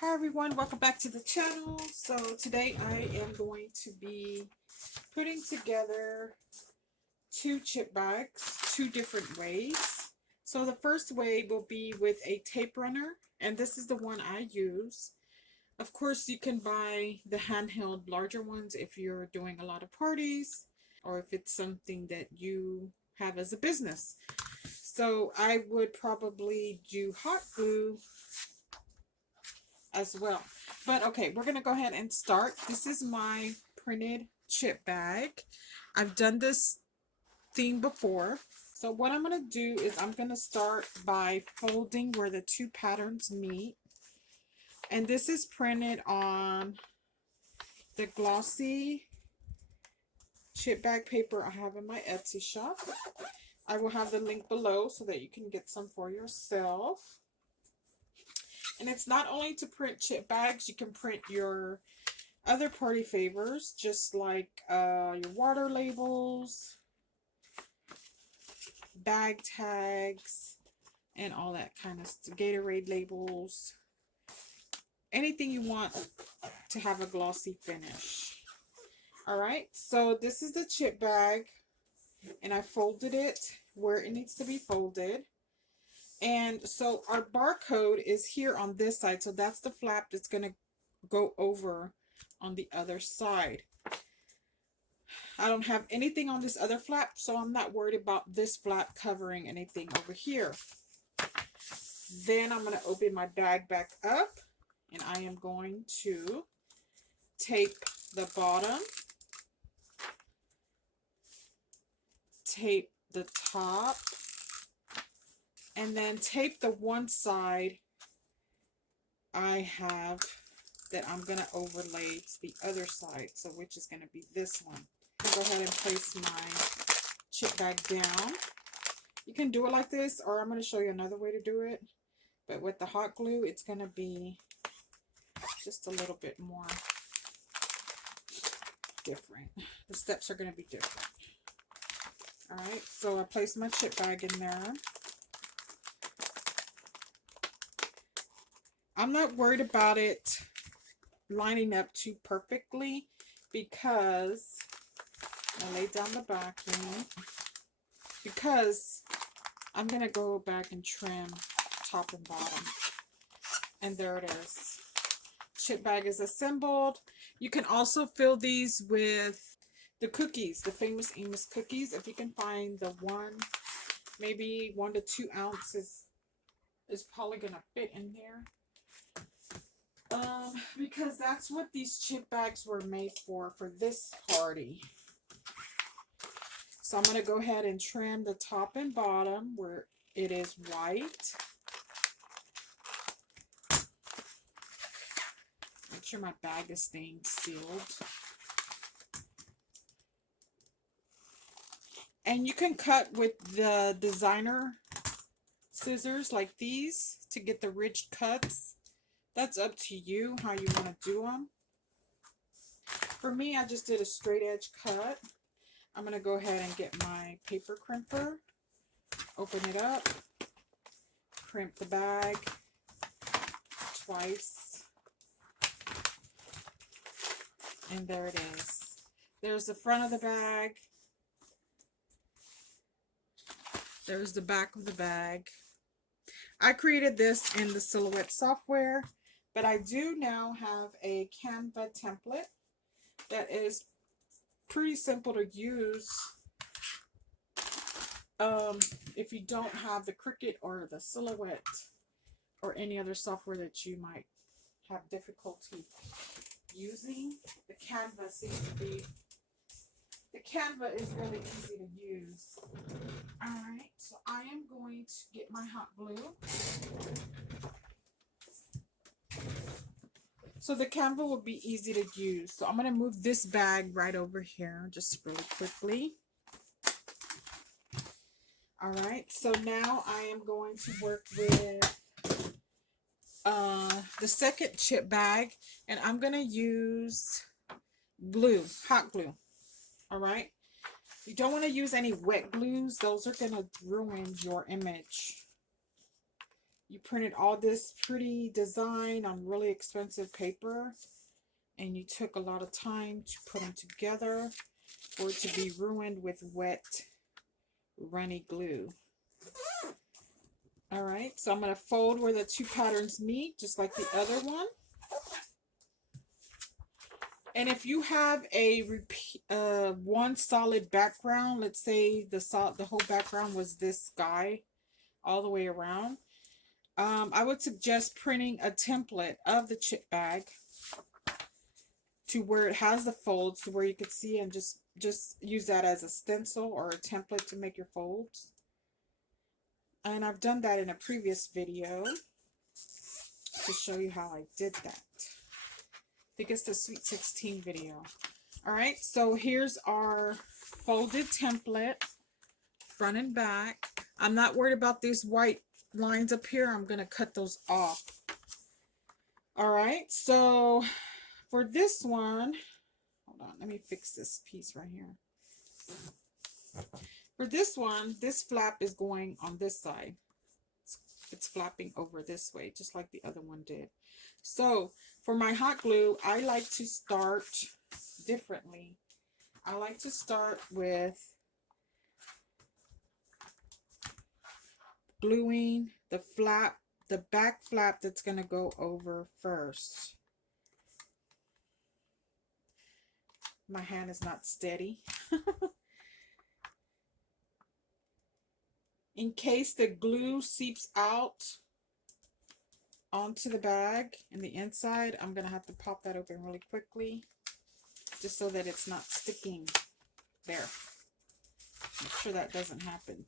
Hi everyone, welcome back to the channel. So today I am going to be putting together two chip bags, two different ways. So the first way will be with a tape runner, and this is the one I use. Of course, you can buy the handheld larger ones if you're doing a lot of parties or if it's something that you have as a business. So I would probably do hot glue as well. But okay, we're gonna go ahead and start. This is my printed chip bag. I've done this theme before. So what I'm gonna do is I'm gonna start by folding where the two patterns meet. And this is printed on the Glossy chip bag paper I have in my Etsy shop. I will have the link below so that you can get some for yourself. And it's not only to print chip bags, you can print your other party favors, just like your water labels, bag tags, and all that kind of stuff. Gatorade labels, anything you want to have a glossy finish. Alright, so this is the chip bag, and I folded it where it needs to be folded. And so our barcode is here on this side, so that's the flap that's going to go over on the other side. I don't have anything on this other flap, so I'm not worried about this flap covering anything over here. Then I'm going to open my bag back up, and I am going to tape the bottom, tape the top, and then tape the one side I have that I'm going to overlay to the other side, so which is going to be this one. Go ahead and place my chip bag down. You can do it like this, or I'm going to show you another way to do it. But with the hot glue, it's going to be just a little bit more different. The steps are going to be different. Alright, so I place my chip bag in there. I'm not worried about it lining up too perfectly because I lay down the backing, because I'm going to go back and trim top and bottom. And there it is. Chip bag is assembled. You can also fill these with the cookies, the famous Amos cookies. If you can find the one, maybe 1 to 2 ounces is probably going to fit in here. Because that's what these chip bags were made for this party. So I'm going to go ahead and trim the top and bottom where it is white. Make sure my bag is staying sealed. And you can cut with the designer scissors like these to get the ridged cuts. That's up to you how you want to do them. For me, I just did a straight edge cut. I'm going to go ahead and get my paper crimper, open it up, crimp the bag twice, and there it is. There's the front of the bag. There's the back of the bag. I created this in the Silhouette software, but I do now have a Canva template that is pretty simple to use if you don't have the Cricut or the Silhouette or any other software that you might have difficulty using. The Canva is really easy to use. Alright, so I am going to get my hot glue. So the Canva will be easy to use. So I'm going to move this bag right over here just really quickly. Alright, so now I am going to work with the second chip bag, and I'm going to use glue, hot glue. Alright, you don't want to use any wet glues. Those are going to ruin your image. You printed all this pretty design on really expensive paper, and you took a lot of time to put them together for it to be ruined with wet, runny glue. All right, so I'm going to fold where the two patterns meet, just like the other one. And if you have a one solid background, let's say the whole background was this guy all the way around, I would suggest printing a template of the chip bag to where it has the folds, to where you could see, and just use that as a stencil or a template to make your folds. And I've done that in a previous video to show you how I did that. I think it's the Sweet 16 video. All right, so here's our folded template, front and back. I'm not worried about these white lines up here. I'm going to cut those off. All right, so for this one, hold on, let me fix this piece right here. For this one, this flap is going on this side. It's flapping over this way, just like the other one did. So for my hot glue, I like to start differently. I like to start with gluing the flap, the back flap that's going to go over first. My hand is not steady. In case the glue seeps out onto the bag in the inside, I'm going to have to pop that open really quickly, just so that it's not sticking there. Make sure that doesn't happen.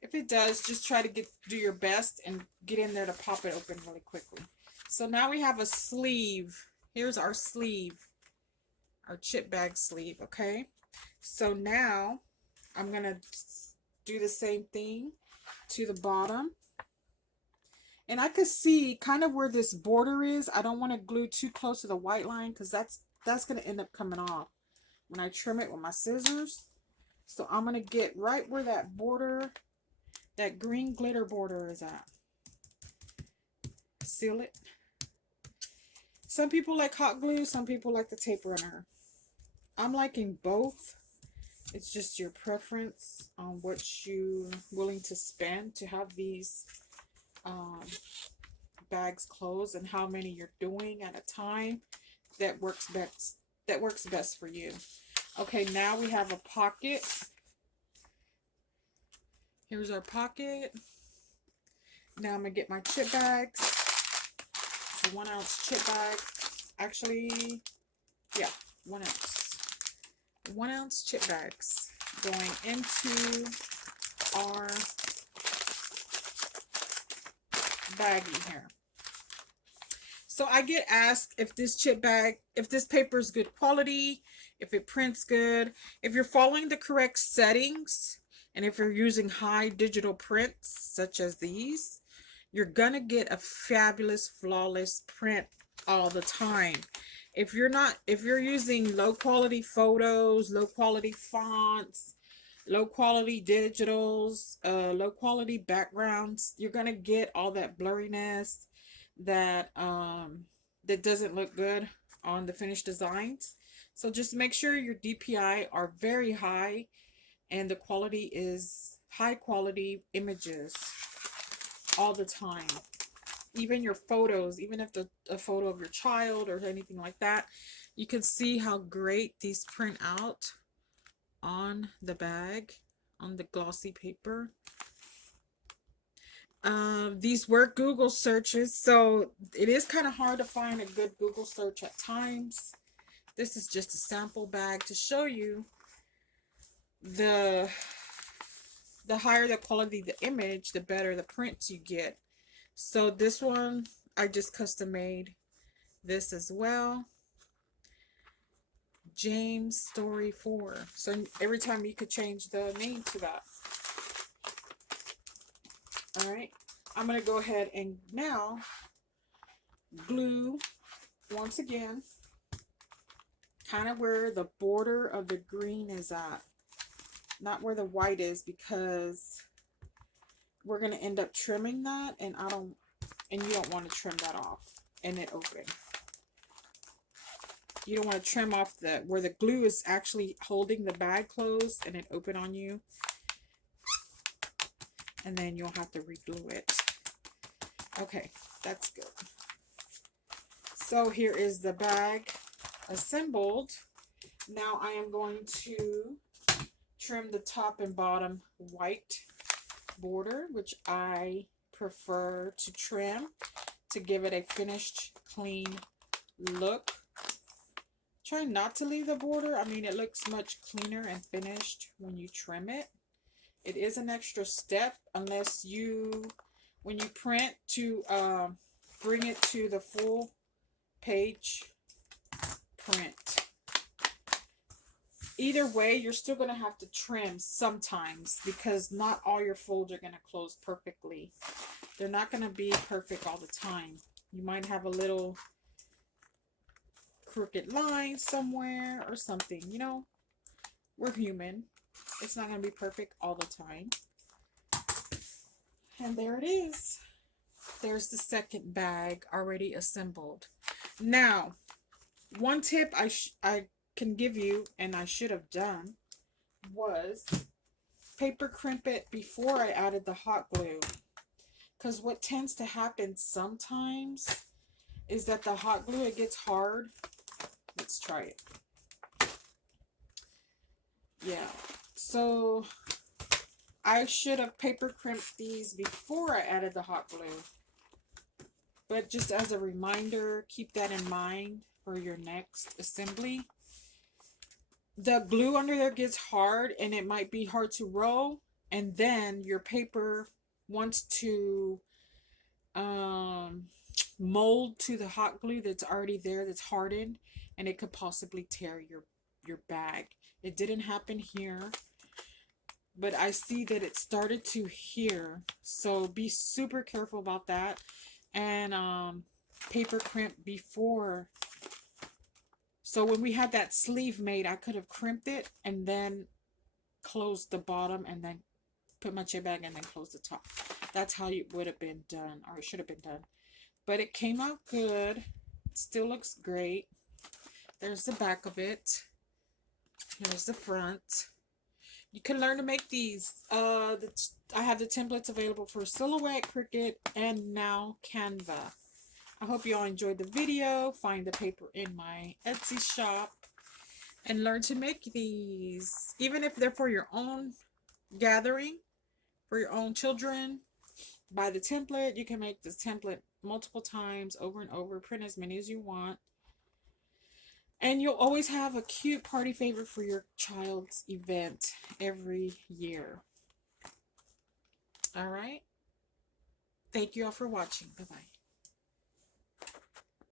If it does, just try to do your best and get in there to pop it open really quickly. So now we have a sleeve. Here's our sleeve, our chip bag sleeve, okay? So now I'm going to do the same thing to the bottom. And I could see kind of where this border is. I don't want to glue too close to the white line because that's going to end up coming off when I trim it with my scissors. So I'm going to get right where that border, that green glitter border is at. Seal it. Some people like hot glue, some people like the tape runner. I'm liking both. It's just your preference on what you're willing to spend to have these bags closed, and how many you're doing at a time. That works best. That works best for you. Okay, now we have a pocket. Here's our pocket. Now I'm gonna get my chip bags. The 1 ounce chip bag. Actually, yeah, 1 ounce. 1 ounce chip bags going into our baggie here. So I get asked if this chip bag, if this paper is good quality, if it prints good, if you're following the correct settings, and if you're using high digital prints such as these, you're gonna get a fabulous, flawless print all the time. If you're using low quality photos, low quality fonts, low quality digitals, low quality backgrounds, you're gonna get all that blurriness that that doesn't look good on the finished designs. So just make sure your DPI are very high and the quality is high quality images all the time. Even your photos, even if a photo of your child or anything like that, you can see how great these print out on the bag, on the glossy paper. These were Google searches, so it is kind of hard to find a good Google search at times. This is just a sample bag to show you the higher the quality of the image, the better the prints you get. So this one, I just custom made this as well. James Story 4. So every time you could change the name to that. Alright, I'm going to go ahead and now glue once again kind of where the border of the green is at. Not where the white is, because we're going to end up trimming that, and you don't want to trim that off and it open. You don't want to trim off where the glue is actually holding the bag closed and it open on you. And then you'll have to re-glue it. Okay, that's good. So here is the bag assembled. Now I am going to trim the top and bottom white border, which I prefer to trim to give it a finished, clean look. Try not to leave the border. I mean, it looks much cleaner and finished when you trim it. It is an extra step unless when you print, to bring it to the full page print. Either way, you're still going to have to trim sometimes because not all your folds are going to close perfectly. They're not going to be perfect all the time. You might have a little crooked line somewhere or something. You know, we're human. It's not going to be perfect all the time. And there it is. There's the second bag already assembled. Now, one tip I can give you, and I should have done, was paper crimp it before I added the hot glue. Because what tends to happen sometimes is that the hot glue, it gets hard. Let's try it. Yeah. So I should have paper crimped these before I added the hot glue. But just as a reminder, keep that in mind for your next assembly. The glue under there gets hard and it might be hard to roll, and then your paper wants to mold to the hot glue that's already there, that's hardened, and it could possibly tear your bag. It didn't happen here, but I see that it started to here, so be super careful about that. And paper crimp before. So when we had that sleeve made, I could have crimped it and then closed the bottom and then put my chip bag and then close the top. That's how it would have been done, or it should have been done. But it came out good. It still looks great. There's the back of it. Here's the front. You can learn to make these. I have the templates available for Silhouette, Cricut, and now Canva. I hope you all enjoyed the video. Find the paper in my Etsy shop and learn to make these. Even if they're for your own gathering, for your own children, buy the template. You can make this template multiple times, over and over, print as many as you want. And you'll always have a cute party favor for your child's event every year. All right. Thank you all for watching. Bye-bye.